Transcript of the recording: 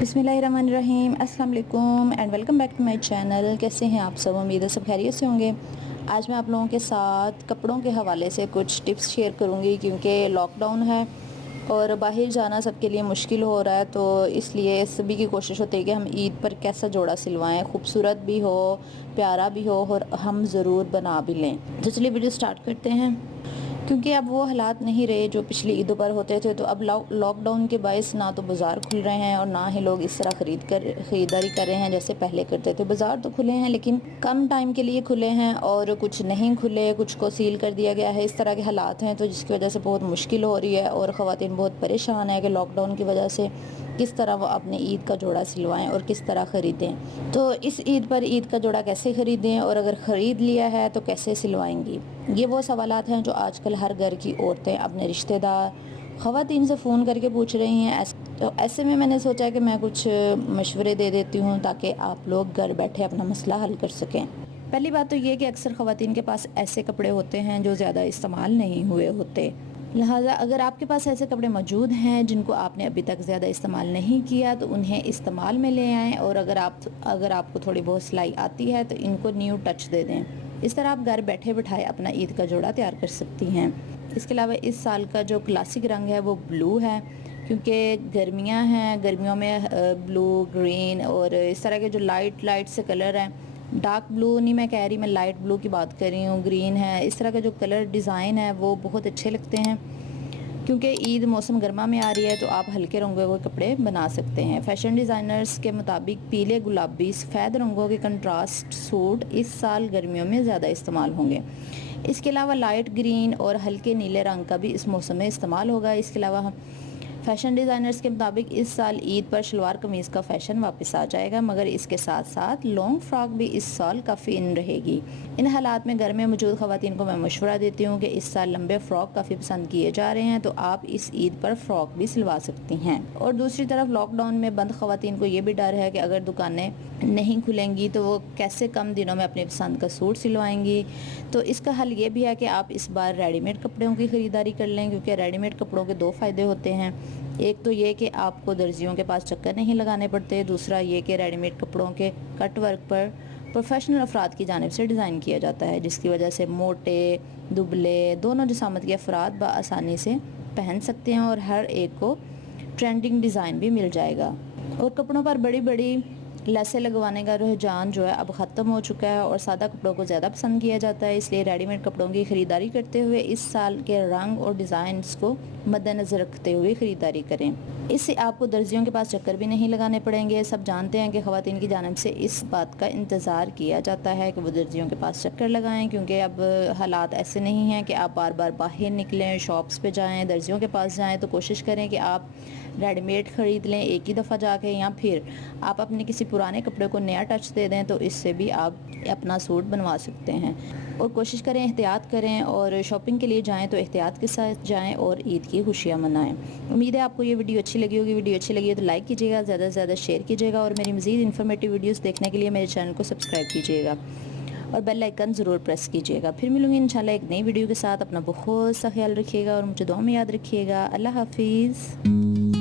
बिस्मिल्लाहिर्रहमानिर्रहीम, अस्सलाम वालेकुम and welcome back to my channel. कैसे हैं आप सब? उम्मीद है सब खैरियत से होंगे। आज मैं आप लोगों के साथ कपड़ों के हवाले से कुछ टिप्स शेयर करूंगी क्योंकि लॉकडाउन है और बाहर जाना सबके लिए मुश्किल हो रहा है, तो इसलिए सभी की कोशिश होती है कि हम ईद पर कैसा जोड़ा सिलवाएं, खूबसूरत भी हो, प्यारा भी हो और हम ज़रूर बना भी लें। तो चलिए वीडियो स्टार्ट करते हैं। क्योंकि अब वो हालात नहीं रहे जो पिछली ईदों पर होते थे, तो अब लॉकडाउन के बायस ना तो बाज़ार खुल रहे हैं और ना ही लोग इस तरह ख़रीदारी कर रहे हैं जैसे पहले करते थे। बाज़ार तो खुले हैं लेकिन कम टाइम के लिए खुले हैं और कुछ नहीं खुले, कुछ को सील कर दिया गया है। इस तरह के हालात हैं, तो जिसकी वजह से बहुत मुश्किल हो रही है और ख़वातीन बहुत परेशान है कि लॉकडाउन की वजह से किस तरह वो अपने ईद का जोड़ा सिलवाएं और किस तरह ख़रीदें। तो इस ईद पर ईद का जोड़ा कैसे ख़रीदें और अगर ख़रीद लिया है तो कैसे सिलवाएंगी, ये वो सवालात हैं जो आजकल हर घर की औरतें अपने रिश्तेदार ख़वातीन से फ़ोन करके पूछ रही हैं। तो ऐसे में मैंने सोचा कि मैं कुछ मशवरे दे देती हूँ ताकि आप लोग घर बैठे अपना मसला हल कर सकें। पहली बात तो ये कि अक्सर ख़वातीन के पास ऐसे कपड़े होते हैं जो ज़्यादा इस्तेमाल नहीं हुए होते, लिहाजा अगर आपके पास ऐसे कपड़े मौजूद हैं जिनको आपने अभी तक ज़्यादा इस्तेमाल नहीं किया तो उन्हें इस्तेमाल में ले आएँ। और अगर आपको थोड़ी बहुत सिलाई आती है तो इनको न्यू टच दे दें। इस तरह आप घर बैठे बिठाए अपना ईद का जोड़ा तैयार कर सकती हैं। इसके अलावा इस साल का जो क्लासिक रंग है वो ब्लू है, क्योंकि गर्मियां हैं, गर्मियों में ब्लू, ग्रीन और इस तरह के जो लाइट से कलर हैं, डार्क ब्लू नहीं मैं कह रही, मैं लाइट ब्लू की बात कर रही हूँ, ग्रीन है, इस तरह का जो कलर डिज़ाइन है वो बहुत अच्छे लगते हैं। क्योंकि ईद मौसम गर्मा में आ रही है तो आप हल्के रंगों के कपड़े बना सकते हैं। फैशन डिज़ाइनर्स के मुताबिक पीले, गुलाबी, सफ़ेद रंगों के कंट्रास्ट सूट इस साल गर्मियों में ज़्यादा इस्तेमाल होंगे। इसके अलावा लाइट ग्रीन और हल्के नीले रंग का भी इस मौसम में इस्तेमाल होगा। इसके अलावा फैशन डिज़ाइनर्स के मुताबिक इस साल ईद पर शलवार कमीज़ का फ़ैशन वापस आ जाएगा, मगर इसके साथ साथ लॉन्ग फ्रॉक भी इस साल काफ़ी इन रहेगी। इन हालात में घर में मौजूद ख़वातीन को मैं मशवरा देती हूँ कि इस साल लंबे फ़्रॉक काफ़ी पसंद किए जा रहे हैं, तो आप इस ईद पर फ़्रॉक भी सिलवा सकती हैं। और दूसरी तरफ लॉकडाउन में बंद ख़वातीन को ये भी डर है कि अगर दुकानें नहीं खुलेंगी तो वो कैसे कम दिनों में अपनी पसंद का सूट सिलवाएंगी। तो इसका हल ये भी है कि आप इस बार रेडीमेड कपड़ों की ख़रीदारी कर लें, क्योंकि रेडीमेड कपड़ों के दो फ़ायदे होते हैं। एक तो ये कि आपको दर्जियों के पास चक्कर नहीं लगाने पड़ते, दूसरा ये कि रेडीमेड कपड़ों के कट वर्क पर प्रोफेशनल अफराद की जानिब से डिज़ाइन किया जाता है, जिसकी वजह से मोटे दुबले दोनों जिसामत के अफराद बआसानी से पहन सकते हैं और हर एक को ट्रेंडिंग डिज़ाइन भी मिल जाएगा। और कपड़ों पर बड़ी बड़ी लेसें लगवाने का रुझान जो है अब ख़त्म हो चुका है और सादा कपड़ों को ज़्यादा पसंद किया जाता है। इसलिए रेडीमेड कपड़ों की ख़रीदारी करते हुए इस साल के रंग और डिज़ाइंस को मद्देनज़र रखते हुए ख़रीदारी करें। इससे आपको दर्जियों के पास चक्कर भी नहीं लगाने पड़ेंगे। सब जानते हैं कि ख़वातीन की जानिब से इस बात का इंतज़ार किया जाता है कि वो दर्जियों के पास चक्कर लगाएं, क्योंकि अब हालात ऐसे नहीं हैं कि आप बार बार बाहर निकलें, शॉप्स पे जाएं, दर्जियों के पास जाएं। तो कोशिश करें कि आप रेडीमेड ख़रीद लें एक ही दफ़ा जाके, या फिर आप अपने किसी पुराने कपड़े को नया टच दे दें, तो इससे भी आप अपना सूट बनवा सकते हैं। और कोशिश करें एहतियात करें और शॉपिंग के लिए जाएं तो एहतियात के साथ जाएं और ईद की खुशियाँ मनाएं। उम्मीद है आपको ये वीडियो अच्छी लगी होगी। वीडियो अच्छी लगी है तो लाइक कीजिएगा, ज़्यादा से ज़्यादा शेयर कीजिएगा और मेरी मज़ीद इन्फॉर्मेटिव वीडियोज़ देखने के लिए मेरे चैनल को सब्सक्राइब कीजिएगा और बेल आइकन ज़रूर प्रेस कीजिएगा। फिर मिलूंगी इंशाल्लाह एक नई वीडियो के साथ। अपना बहुत सा ख्याल रखिएगा और मुझे दुआ में याद रखिएगा। अल्लाह हाफिज़।